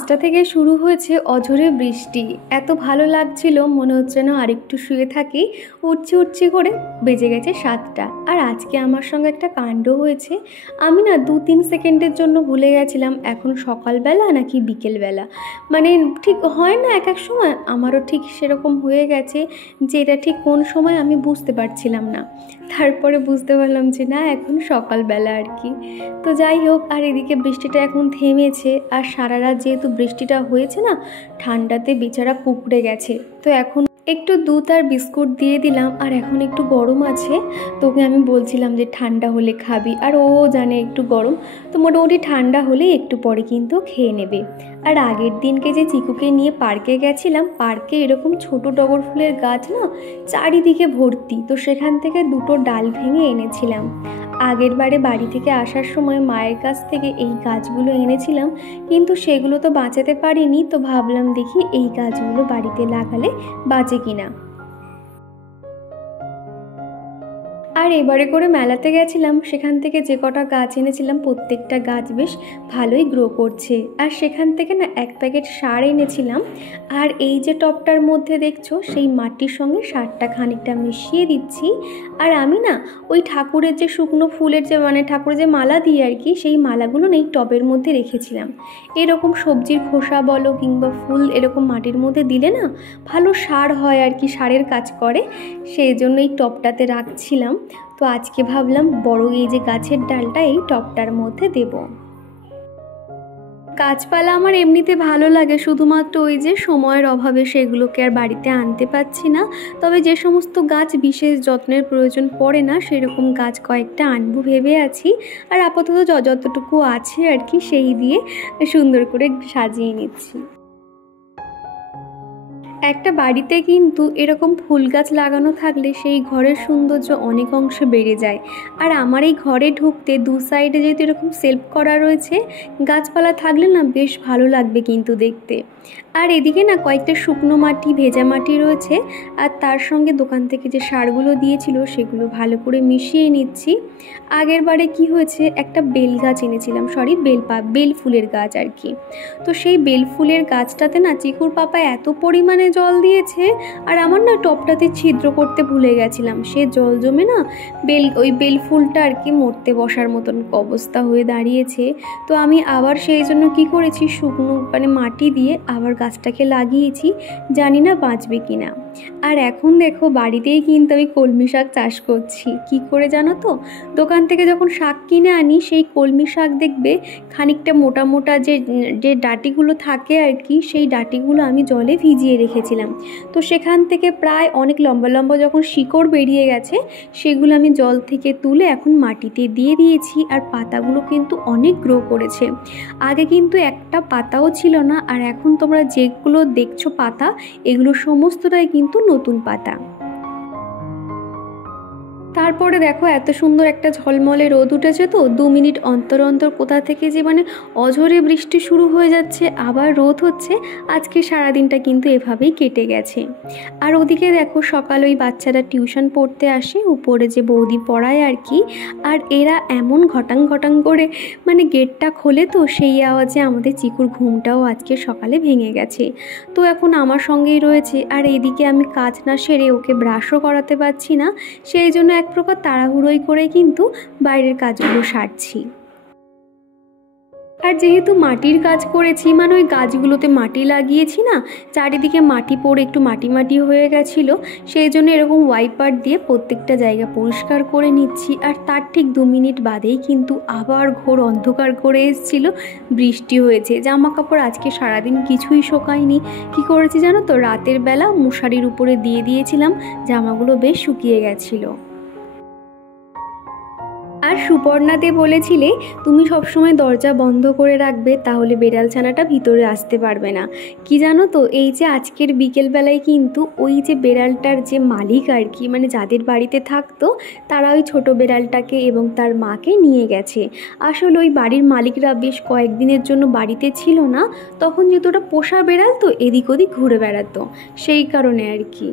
5টা থেকে শুরু হয়েছে অঝোরে বৃষ্টি। এত ভালো লাগছিল, মনে হচ্ছে না আরেকটু শুয়ে থাকি। উঠছি উঠছি করে বেজে গেছে 7টা। আর আজকে আমার সঙ্গে একটা কাণ্ড হয়েছে। আমি না 2-3 সেকেন্ডের জন্য ভুলে গেছিলাম এখন সকালবেলা নাকি বিকেলবেলা। মানে ঠিক হয় না এক এক সময়, আমারও ঠিক সেরকম হয়ে গেছে যে এটা ঠিক কোন সময় আমি বুঝতে পারছিলাম না। তারপরে বুঝতে পারলাম যে না, এখন সকালবেলা আর কি। তো যাই হোক, আর এদিকে বৃষ্টিটা এখন থেমেছে। আর সারা রাত যেহেতু বৃষ্টিটা হয়েছে না, ঠান্ডাতে বেচারা কুঁকড়ে গেছে। তো এখন একটু দুধ আর বিস্কুট দিয়ে দিলাম। আর এখন একটু গরম আছে, তোকে আমি বলছিলাম যে ঠান্ডা হলে খাবি, আর ও জানে একটু গরম। তো মোটামুটি ঠান্ডা হলে একটু পরে কিন্তু খেয়ে নেবে। আর আগের দিনকে যে চিকুকে নিয়ে পার্কে গেছিলাম, পার্কে এরকম ছোট টগর ফুলের গাছ না চারিদিকে ভর্তি। তো সেখান থেকে দুটো ডাল ভেঙে এনেছিলাম। আগের বারে বাড়ি থেকে আসার সময় মায়ের কাছ থেকে এই গাছগুলো এনেছিলাম, কিন্তু সেগুলো তো বাঁচাতে পারিনি। তো ভাবলাম দেখি এই গাছগুলো বাড়িতে লাগালে বাঁচে কিনা। আর এবারে করে মেলাতে গেছিলাম, সেখান থেকে যে কটা গাছ এনেছিলাম প্রত্যেকটা গাছ বেশ ভালোই গ্রো করছে। আর সেখান থেকে না 1 প্যাকেট সার এনেছিলাম। আর এই যে টবটার মধ্যে দেখছো, সেই মাটির সঙ্গে সারটা খানিকটা মিশিয়ে দিচ্ছি। আর আমি না ওই ঠাকুরের যে শুকনো ফুলের যে ঠাকুরের যে মালা দিয়ে আর কি, সেই মালাগুলো এই টবের মধ্যে রেখেছিলাম। এরকম সবজির খোসা বলো কিংবা ফুল এরকম মাটির মধ্যে দিলে না ভালো সার হয় আর কি, সারের কাজ করে। সেই জন্য এই টবটাতে রাখছিলাম। তো আজকে ভাবলাম বড় এই যে গাছের ডালটা এই টবটার মধ্যে দেব। গাছপালা আমার এমনিতে ভালো লাগে, শুধুমাত্র ওই যে সময়ের অভাবে সেগুলোকে আর বাড়িতে আনতে পারছি না। তবে যে সমস্ত গাছ বিশেষ যত্নের প্রয়োজন পড়ে না, সেরকম গাছ কয়েকটা আনবো ভেবে আছি। আর আপাতত যতটুকু আছে আর কি, সেই দিয়ে সুন্দর করে সাজিয়ে নিচ্ছি। একটা বাড়িতে কিন্তু এরকম ফুল গাছ লাগানো থাকলে সেই ঘরের সৌন্দর্য অনেক অংশে বেড়ে যায়। আর আমার এই ঘরে ঢুকতে 2 সাইডে যেহেতু এরকম সেলফ করা রয়েছে, গাছপালা থাকলে না বেশ ভালো লাগবে কিন্তু দেখতে। আর এদিকে না কয়েকটা শুকনো মাটি, ভেজা মাটি রয়েছে। আর তার সঙ্গে দোকান থেকে যে সারগুলো দিয়েছিল সেগুলো ভালো করে মিশিয়ে নিচ্ছি। আগের বারে কি হয়েছে, একটা বেল গাছ এনেছিলাম, বেল ফুলের গাছ আর কি। তো সেই বেল ফুলের গাছটাতে না চিকুর পাপা এত পরিমাণে জল দিয়েছে, আর আমার না টবটাতে ছিদ্র করতে ভুলে গেছিলাম। সে জল জমে না ওই বেল ফুলটা আর কি মরতে বসার মতন অবস্থা হয়ে দাঁড়িয়েছে। তো আমি আবার সেই জন্য কি করেছি, শুকনো মাটি দিয়ে আবার গাছটাকে লাগিয়েছি, জানি না বাঁচবে কিনা। আর এখন দেখো বাড়িতেই কিন্তু আমি কলমি শাক চাষ করছি। কি করে জানো তো, দোকান থেকে যখন শাক কিনে আনি, সেই কলমি শাক দেখবে খানিকটা মোটা মোটা যে ডাঁটিগুলো থাকে আর কি, সেই ডাঁটিগুলো আমি জলে ভিজিয়ে রেখেছিলাম। তো সেখান থেকে প্রায় অনেক লম্বা লম্বা যখন শিকড় বেরিয়ে গেছে, সেগুলো আমি জল থেকে তুলে এখন মাটিতে দিয়ে দিয়েছি। আর পাতাগুলো কিন্তু অনেক গ্রো করেছে। আগে কিন্তু একটা পাতাও ছিল না, আর এখন তোমরা যেগুলো দেখছো পাতা, এগুলো সমস্তটাই কিন্তু নতুন পাতা। তারপরে দেখো এত সুন্দর একটা ঝলমলে রোদ উঠেছে। তো 2 মিনিট অন্তর অন্তর কোথা থেকে যে অঝোরে বৃষ্টি শুরু হয়ে যাচ্ছে, আবার রোদ হচ্ছে। আজকে সারাদিনটা কিন্তু এভাবেই কেটে গেছে। আর ওদিকে দেখো সকাল ওই বাচ্চারা টিউশন পড়তে আসে, উপরে যে বৌদি পড়ায় আর কি। আর এরা এমন ঘটাং ঘটাং করে গেটটা খোলে, তো সেই আওয়াজে আমাদের চিকুর ঘুমটাও আজকে সকালে ভেঙে গেছে। তো এখন আমার সঙ্গেই রয়েছে। আর এদিকে আমি কাজ না সেরে ওকে ব্রাশও করাতে পারছি না, সেই জন্য এক প্রকার তাড়াহুড়োই করে কিন্তু বাইরের কাজগুলো সারছি। আর যেহেতু মাটির কাজ করেছি, ওই গাছগুলোতে মাটি লাগিয়েছি না, চারিদিকে মাটি পড়ে একটু মাটি মাটি হয়ে গেছিলো, সেই জন্য এরকম ওয়াইপার দিয়ে প্রত্যেকটা জায়গা পরিষ্কার করে নিচ্ছি। আর তার ঠিক 2 মিনিট বাদেই কিন্তু আবার ঘোর অন্ধকার করে এসেছিল, বৃষ্টি হয়েছে। জামা কাপড় আজকে সারাদিন কিছুই শোকায়নি। কি করেছি জানো তো, রাতের বেলা মশারির উপরে দিয়ে দিয়েছিলাম, জামাগুলো বেশ শুকিয়ে গেছিলো। আর সুপর্ণাতে বলেছিলে তুমি সবসময় দরজা বন্ধ করে রাখবে, তাহলে বেড়াল ছানাটা ভিতরে আসতে পারবে না। কি জানো তো, এই যে আজকের বিকেলবেলায় কিন্তু ওই যে বেড়ালটার যে মালিক আর কি, যাদের বাড়িতে থাকতো, তারা ওই ছোটো বেড়ালটাকে এবং তার মাকে নিয়ে গেছে। আসলে ওই বাড়ির মালিকরা বেশ কয়েকদিনের জন্য বাড়িতে ছিল না, তখন যেহেতু ওটা পোষা বেড়াল, তো এদিক ওদিক ঘুরে বেড়াতো, সেই কারণে আর কি।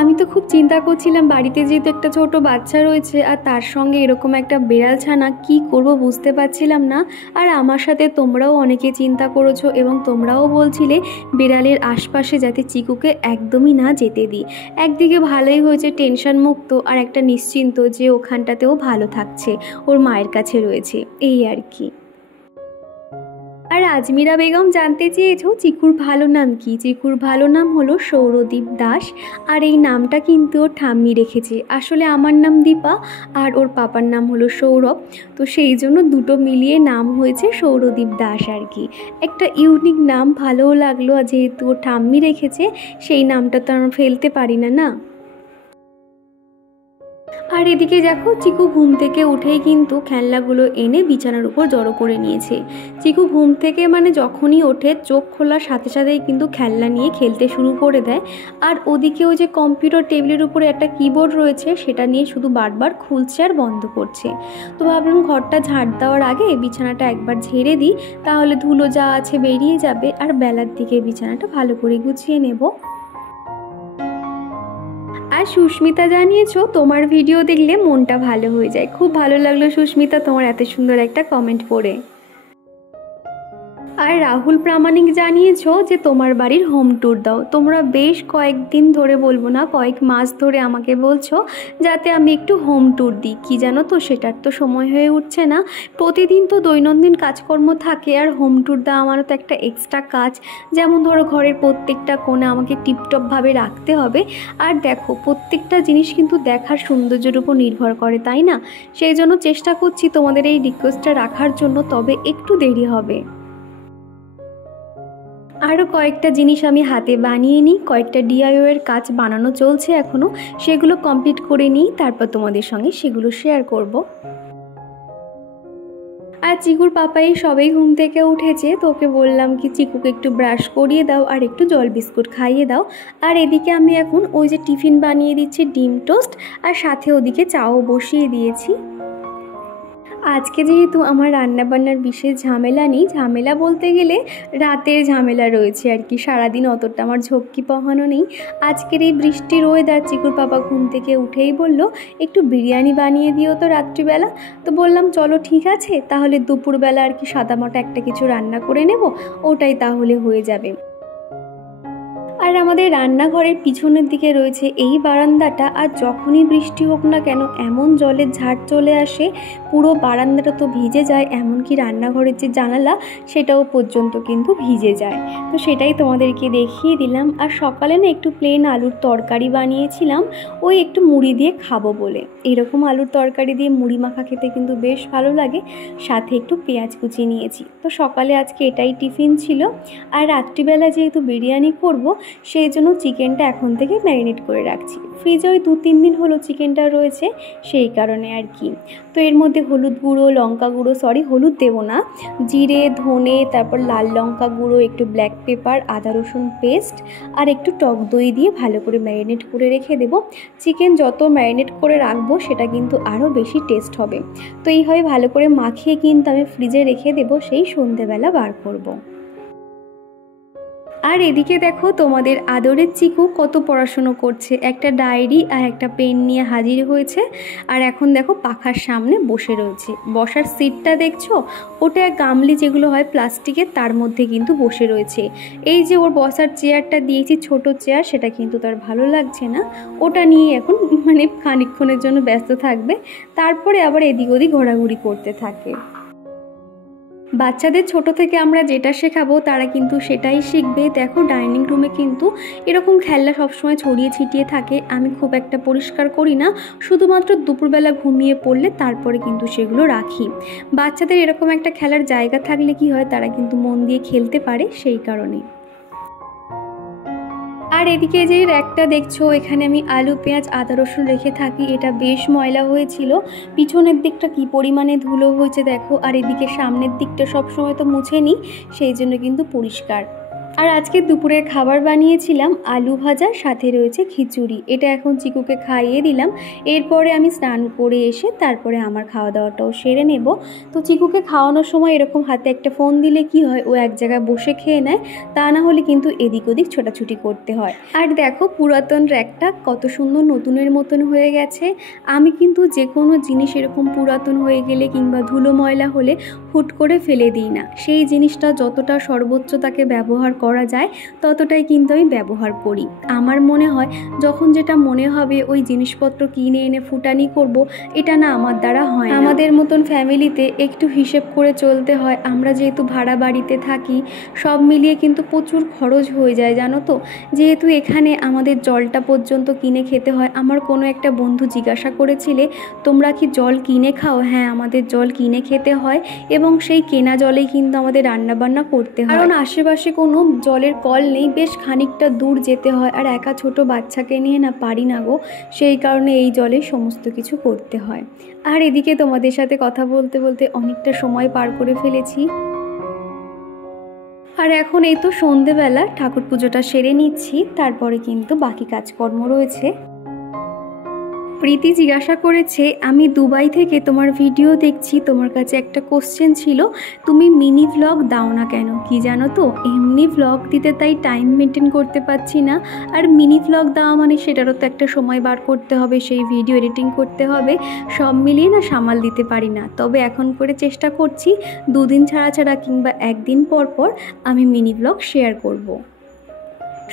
আমি তো খুব চিন্তা করছিলাম বাড়িতে যেহেতু একটা ছোট বাচ্চা রয়েছে আর তার সঙ্গে এরকম একটা বেড়াল ছানা কী করব বুঝতে পারছিলাম না। আর আমার সাথে তোমরাও অনেকে চিন্তা করেছো এবং তোমরাও বলছিলে বিড়ালের আশপাশে যাতে চিকুকে একদমই না যেতে দিই। একদিকে ভালোই হয়েছে, টেনশন মুক্ত, আর একটা নিশ্চিন্ত যে ওখানটাতেও ভালো থাকছে, ওর মায়ের কাছে রয়েছে, এই আর কি। আর আজমিরা বেগম জানতে চেয়েছো চিকুর ভালো নাম কি। চিকুর ভালো নাম হলো সৌরদীপ দাস, আর এই নামটা কিন্তু ওর ঠাম্মি রেখেছে। আসলে আমার নাম দীপা আর ওর পাপার নাম হলো সৌরভ, তো সেই জন্য দুটো মিলিয়ে নাম হয়েছে সৌরদীপ দাস আর কি। একটা ইউনিক নাম, ভালোও লাগলো, আর যেহেতু ওর ঠাম্মি রেখেছে সেই নামটা তো আমরা ফেলতে পারি না না। আর এদিকে দেখো চিকু ঘুম থেকে উঠেই কিন্তু খেলনাগুলো এনে বিছানার উপর জড়ো করে নিয়েছে। চিকু ঘুম থেকে মানে যখনই ওঠে চোখ খোলার সাথে সাথেই কিন্তু খেলনা নিয়ে খেলতে শুরু করে দেয়। আর ওদিকে ওই যে কম্পিউটার টেবিলের উপরে একটা কিবোর্ড রয়েছে সেটা নিয়ে শুধু বারবার খুলছে আর বন্ধ করছে। তো ভাবলাম ঘরটা ঝাড় দেওয়ার আগে বিছানাটা একবার ঝেড়ে দিই, তাহলে ধুলো যা আছে বেরিয়ে যাবে, আর বেলার দিকে বিছানাটা ভালো করে গুছিয়ে নেব। আর সুস্মিতা জানিয়েছো তোমার ভিডিও দেখলে মনটা ভালো হয়ে যায়। খুব ভালো লাগলো সুস্মিতা তোমার এত সুন্দর একটা কমেন্ট পড়ে। আর রাহুল প্রামাণিক জানিয়েছো যে তোমার বাড়ির হোম ট্যুর দাও। তোমরা বেশ কয়েকদিন ধরে, বলবো না কয়েক মাস ধরে আমাকে বলছো যাতে আমি একটু হোম ট্যুর দিই। কি জানো তো, সেটার তো সময় হয়ে উঠছে না। প্রতিদিন তো দৈনন্দিন কাজকর্ম থাকে, আর হোম ট্যুর দেওয়া আমারও তো একটা এক্সট্রা কাজ। যেমন ধরো ঘরের প্রত্যেকটা কোণে আমাকে টিপটপভাবে রাখতে হবে। আর দেখো প্রত্যেকটা জিনিস কিন্তু দেখার সৌন্দর্যের উপর নির্ভর করে, তাই না? সেই জন্য চেষ্টা করছি তোমাদের এই রিকোয়েস্টটা রাখার জন্য, তবে একটু দেরি হবে। আরও কয়েকটা জিনিস আমি হাতে বানিয়ে নিই, কয়েকটা ডিআইওয়াইয়ের কাজ বানানো চলছে এখনও, সেগুলো কমপ্লিট করে নিই, তারপর তোমাদের সঙ্গে সেগুলো শেয়ার করব। আর চিকুর পাপাই সবাই ঘুম থেকে উঠেছে, তো ওকে বললাম কি চিকুকে একটু ব্রাশ করিয়ে দাও আর একটু জল বিস্কুট খাইয়ে দাও। আর এদিকে আমি এখন ওই যে টিফিন বানিয়ে দিচ্ছি, ডিম টোস্ট, আর সাথে ওদিকে চাও বসিয়ে দিয়েছি। আজকে যেহেতু আমার রান্নাবান্নার বিশেষ ঝামেলা নেই, ঝামেলা বলতে গেলে রাতের ঝামেলা রয়েছে আর কি, সারাদিন অতটা আমার ঝক্কি পোহানো নেই। আজকের এই বৃষ্টির ওয়েদার, চিকুর পাপা ঘুম থেকে উঠেই বলল একটু বিরিয়ানি বানিয়ে দিও তো রাত্রিবেলা। তো বললাম চলো ঠিক আছে, তাহলে দুপুরবেলা আর কি সাদামাটা একটা কিছু রান্না করে নেব, ওটাই তাহলে হয়ে যাবে। আর আমাদের রান্নাঘরের পিছনের দিকে রয়েছে এই বারান্দাটা, আর যখনই বৃষ্টি হোক না কেন এমন জলের ঝাড় চলে আসে, পুরো বারান্দাটা তো ভিজে যায়, এমনকি রান্নাঘরের যে জানালা সেটাও পর্যন্ত কিন্তু ভিজে যায়। তো সেটাই তোমাদেরকে দেখিয়ে দিলাম। আর সকালে না একটু প্লেন আলুর তরকারি বানিয়েছিলাম, ওই একটু মুড়ি দিয়ে খাবো বলে। এরকম আলুর তরকারি দিয়ে মুড়ি মাখা খেতে কিন্তু বেশ ভালো লাগে, সাথে একটু পেঁয়াজ কুচি নিয়েছি। তো সকালে আজকে এটাই টিফিন ছিল। আর রাত্রিবেলা যেহেতু বিরিয়ানি করব, সেই জন্য চিকেনটা এখন থেকে ম্যারিনেট করে রাখছি। ফ্রিজে ওই 2-3 দিন হলো চিকেনটা রয়েছে, সেই কারণে আর কি। তো এর মধ্যে হলুদ গুঁড়ো, লঙ্কা গুঁড়ো, হলুদ দেবো না, জিরে, ধনে, তারপর লাল লঙ্কা গুঁড়ো, একটু ব্ল্যাক পেপার, আদা রসুন পেস্ট, আর একটু টক দই দিয়ে ভালো করে ম্যারিনেট করে রেখে দেবো। চিকেন যত ম্যারিনেট করে রাখবো সেটা কিন্তু আরও বেশি টেস্ট হবে। তো এইভাবে ভালো করে মাখিয়ে কিন্তু আমি ফ্রিজে রেখে দেবো, সেই সন্ধেবেলা বার করব। আর এদিকে দেখো তোমাদের আদরের চিকু কত পড়াশুনো করছে, একটা ডায়েরি আর একটা পেন নিয়ে হাজির হয়েছে। আর এখন দেখো পাখার সামনে বসে রয়েছে। বসার সিটটা দেখছো, ওটা গামলি যেগুলো হয় প্লাস্টিকের, তার মধ্যে কিন্তু বসে রয়েছে। এই যে ওর বসার চেয়ারটা দিয়েছি, ছোট চেয়ার, সেটা কিন্তু তার ভালো লাগছে না, ওটা নিয়ে এখন মানে খানিকক্ষণের জন্য ব্যস্ত থাকবে, তারপরে আবার এদিক ওদিক ঘোরাঘুরি করতে থাকে। বাচ্চাদের ছোট থেকে আমরা যেটা শেখাবো তারা কিন্তু সেটাই শিখবে। দেখো ডাইনিং রুমে কিন্তু এরকম খেলনা সবসময় ছড়িয়ে ছিটিয়ে থাকে, আমি খুব একটা পরিষ্কার করি না, শুধুমাত্র দুপুরবেলা ঘুমিয়ে পড়লে তারপরে কিন্তু সেগুলো রাখি। বাচ্চাদের এরকম একটা খেলার জায়গা থাকলে কি হয়, তারা কিন্তু মন দিয়ে খেলতে পারে, সেই কারণে। আর এদিকে যে র্যাকটা দেখছো, এখানে আমি আলু, পেঁয়াজ, আদা রসুন রেখে থাকি, এটা বেশ ময়লা হয়েছিল। পিছনের দিকটা কি পরিমাণে ধুলো হয়েছে দেখো, আর এদিকে সামনের দিকটা সবসময় তো মুছে নিই, সেই জন্য কিন্তু পরিষ্কার। আর আজকে দুপুরের খাবার বানিয়েছিলাম আলু ভাজা, সাথে রয়েছে খিচুড়ি। এটা এখন চিকুকে খাইয়ে দিলাম। এরপরে আমি স্নান করে এসে তারপরে আমার খাওয়া দাওয়াটাও সেরে নেব। তো চিকুকে খাওয়ানোর সময় এরকম হাতে একটা ফোন দিলে কি হয়, ও এক জায়গায় বসে খেয়ে নেয়, তা না হলে কিন্তু এদিক ওদিক ছোটাছুটি করতে হয়। আর দেখো পুরাতন র্যাকটা কত সুন্দর নতুনের মতন হয়ে গেছে। আমি কিন্তু যে কোনো জিনিস এরকম পুরাতন হয়ে গেলে কিংবা ধুলো ময়লা হলে হুট করে ফেলে দিই না। সেই জিনিসটা যতটা সর্বোচ্চ তাকে ব্যবহার করা যায় ততটাই কিন্তু আমি ব্যবহার করি। আমার মনে হয় যখন যেটা মনে হবে ওই জিনিসপত্র কিনে এনে ফুটানি করব, এটা না আমার দ্বারা হয়। আমাদের মতন ফ্যামিলিতে একটু হিসেব করে চলতে হয়। আমরা যেহেতু ভাড়া বাড়িতে থাকি, সব মিলিয়ে কিন্তু প্রচুর খরচ হয়ে যায় জানো তো। যেহেতু এখানে আমাদের জলটা পর্যন্ত কিনে খেতে হয়। আমার কোনো একটা বন্ধু জিজ্ঞাসা করেছিলে তোমরা কি জল কিনে খাও? হ্যাঁ, আমাদের জল কিনে খেতে হয় এবং সেই কেনা জলেই কিন্তু আমাদের রান্নাবান্না করতে হয়, কারণ আশেপাশে কোনো জলের কল নেই, বেশ খানিকটা দূর যেতে হয়। আর একা ছোট বাচ্চাকে নিয়ে না পারি না গো, সেই কারণে এই জলে সমস্ত কিছু করতে হয়। আর এদিকে তোমাদের সাথে কথা বলতে বলতে অনেকটা সময় পার করে ফেলেছি। আর এখন এই তো সন্ধেবেলা ঠাকুর পুজোটা সেরে নিচ্ছি, তারপরে কিন্তু বাকি কাজকর্ম রয়েছে। প্রীতি জিজ্ঞাসা করেছে আমি দুবাই থেকে তোমার ভিডিও দেখছি, তোমার কাছে একটা কোশ্চেন ছিল, তুমি মিনি ভ্লগ দাও না কেন? কি জানো তো, এমনি ভ্লগ দিতে তাই টাইম মেনটেন করতে পারছি না। আর মিনি ভ্লগ দেওয়া মানে সেটারও তো একটা সময় বার করতে হবে, সেই ভিডিও এডিটিং করতে হবে, সব মিলিয়ে না সামাল দিতে পারি না। তবে এখন করে চেষ্টা করছি দুদিন ছাড়া ছাড়া কিংবা একদিন পর পর আমি মিনি ভ্লগ শেয়ার করব।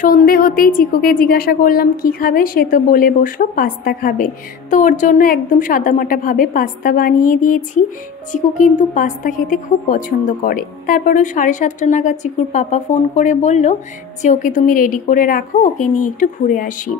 সন্ধে হতেই চিকুকে জিজ্ঞাসা করলাম কি খাবে, সে তো বলে বসলো পাস্তা খাবে। তো ওর জন্য একদম সাদামাটাভাবে পাস্তা বানিয়ে দিয়েছি। চিকু কিন্তু পাস্তা খেতে খুব পছন্দ করে। তারপর ওই 7:30 নাগাদ চিকুর পাপা ফোন করে বলল যে ওকে তুমি রেডি করে রাখো, ওকে নিয়ে একটু ঘুরে আসি।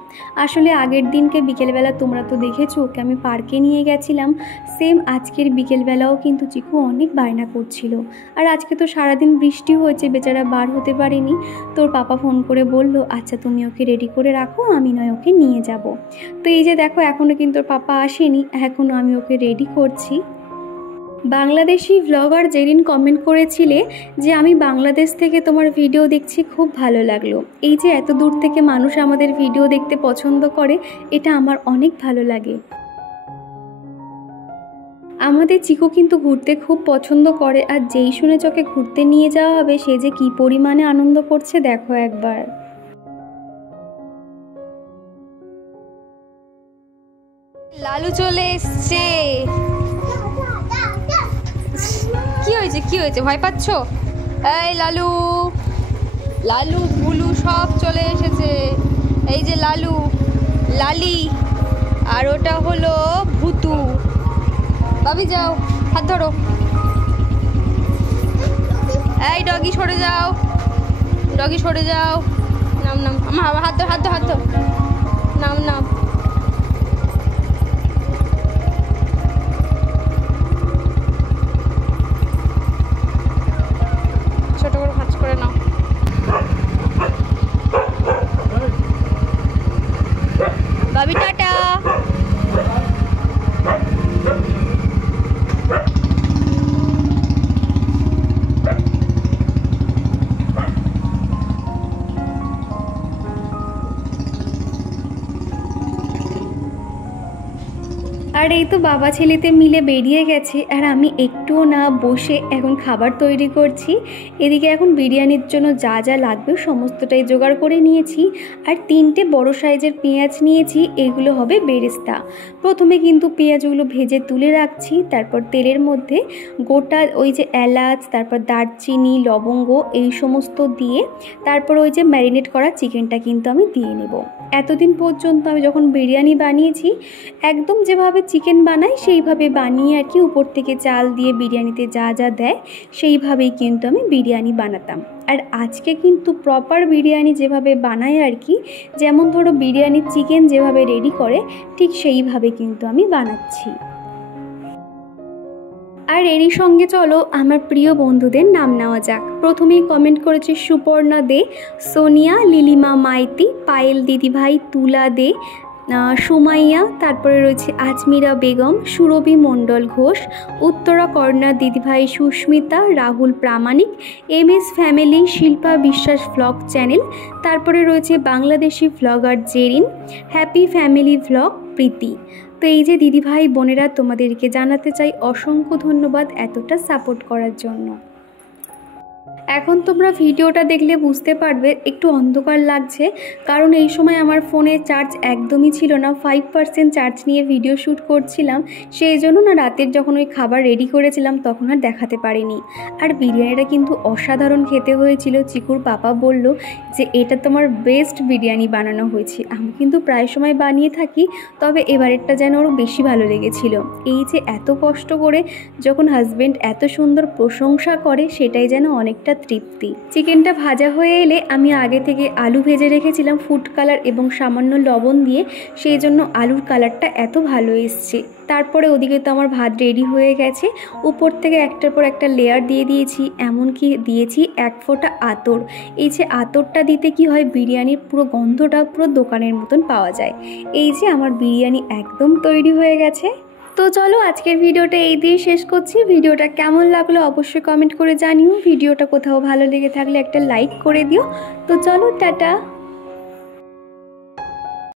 আসলে আগের দিনকে বিকেলবেলা তোমরা তো দেখেছো ওকে আমি পার্কে নিয়ে গেছিলাম, সেম আজকের বিকেলবেলাও কিন্তু চিকু অনেক বায়না করছিল। আর আজকে তো সারাদিন বৃষ্টি হয়েছে, বেচারা বার হতে পারেনি। তোর পাপা ফোন করে বলল আচ্ছা তুমি ওকে রেডি করে রাখো, আমি নয় ওকে নিয়ে যাব। তো এই যে দেখো এখনও কিন্তু ওর পাপা আসেনি, এখনও আমি ওকে রেডি করছি। বাংলাদেশি ভ্লগার জেরিন কমেন্ট করেছিলে যে আমি বাংলাদেশ থেকে তোমার ভিডিও দেখছি, খুব ভালো লাগলো। এই যে এত দূর থেকে মানুষ আমাদের ভিডিও দেখতে পছন্দ করে, এটা আমার অনেক ভালো লাগে। আমাদের চিকু কিন্তু ঘুরতে খুব পছন্দ করে, আর যেই শুনে চোখে ঘুরতে নিয়ে যাওয়া হবে সে যে কী পরিমাণে আনন্দ করছে দেখো একবার। লালু চলে এসছে। কি হয়েছে কি হয়েছে, ভয় পাচ্ছ? এই লালু, লালু ভুলু সব চলে এসেছে। এই যে লালু, লালি, আর ওটা হলো ভুতু। বাবি যাও, হাত ধরো। এই ডগি সরে যাও, ডগি সরে যাও। নাম নাম, আমার হাত ধর, হাত ধর, হাত ধর, নাম নাম। ছোট করে ভাঁজ করে নাও। বাবি টাটা। আর এই তো বাবা ছেলেতে মিলে বেরিয়ে গেছে, আর আমি একটুও না বসে এখন খাবার তৈরি করছি। এদিকে এখন বিরিয়ানির জন্য যা যা লাগবে সমস্তটাই জোগাড় করে নিয়েছি। আর 3টে বড় সাইজের পেঁয়াজ নিয়েছি, এগুলো হবে বেরেস্তা। প্রথমে কিন্তু পেঁয়াজগুলো ভেজে তুলে রাখছি, তারপর তেলের মধ্যে গোটা ওই যে এলাচ, তারপর দারচিনি, লবঙ্গ এই সমস্ত দিয়ে তারপর ওই যে ম্যারিনেট করা চিকেনটা কিন্তু আমি দিয়ে নেব। এতদিন পর্যন্ত আমি যখন বিরিয়ানি বানিয়েছি একদম যেভাবে চিকেন বানাই সেইভাবে বানিয়ে আর কি, উপর থেকে চাল দিয়ে বিরিয়ানিতে যা যা দেয় সেইভাবেই কিন্তু আমি বিরিয়ানি বানাতাম। আর আজকে কিন্তু প্রপার বিরিয়ানি যেভাবে বানাই আর কি, যেমন ধরো বিরিয়ানির চিকেন যেভাবে রেডি করে ঠিক সেইভাবে কিন্তু আমি বানাচ্ছি। আর এরই সঙ্গে চলো আমার প্রিয় বন্ধুদের নাম নেওয়া যাক। প্রথমেই কমেন্ট করেছে সুপর্ণা দে, সোনিয়া, লিলিমা মাইতি, পায়েল দিদিভাই, তুলা দে, সুমাইয়া, তারপরে রয়েছে Azmira Begum, Surabhi Mondal Ghosh, Uttara corner Didibhai Susmita, Rahul Pramanik, MS family, Shilpa Biswas vlog channel, তারপরে রয়েছে Bangladeshi vlogger Jerin, happy family vlog Priti. তো এই যে দিদিভাই বোনেরা, তোমাদেরকে জানাতে চাই অসংখ্য ধন্যবাদ এতটা সাপোর্ট করার জন্য। এখন তোমরা ভিডিওটা দেখলে বুঝতে পারবে একটু অন্ধকার লাগছে, কারণ এই সময় আমার ফোনে চার্জ একদমই ছিল না, 5% চার্জ নিয়ে ভিডিও শ্যুট করছিলাম, সেই জন্য না রাতের যখন ওই খাবার রেডি করেছিলাম তখন আর দেখাতে পারিনি। আর বিরিয়ানিটা কিন্তু অসাধারণ খেতে হয়েছিল। চিকুর পাপা বলল যে এটা তোমার বেস্ট বিরিয়ানি বানানো হয়েছে। আমি কিন্তু প্রায় সময় বানিয়ে থাকি, তবে এবারেরটা যেন ওর বেশি ভালো লেগেছিল। এই যে এত কষ্ট করে যখন হাজব্যান্ড এত সুন্দর প্রশংসা করে, সেটাই যেন অনেকটা তৃপ্তি। চিকেনটা ভাজা হয়ে এলে আমি আগে থেকে আলু ভেজে রেখেছিলাম ফুড কালার এবং সামান্য লবণ দিয়ে, সেই জন্য আলুর কালারটা এত ভালো এসছে। তারপরে ওদিকে তো আমার ভাত রেডি হয়ে গেছে, উপর থেকে একটার পর একটা লেয়ার দিয়ে দিয়েছি, এমনকি দিয়েছি 1 ফোঁটা আতর। এই যে আতরটা দিতে কি হয়, বিরিয়ানির পুরো গন্ধটা পুরো দোকানের মতন পাওয়া যায়। এই যে আমার বিরিয়ানি একদম তৈরি হয়ে গেছে। তো চলো আজকের ভিডিওটা এই দিয়ে শেষ করছি। ভিডিওটা কেমন লাগলো অবশ্যই কমেন্ট করে জানিও। ভিডিওটা কোথাও ভালো লেগে থাকলে একটা লাইক করে দিও। তো চলো টাটা।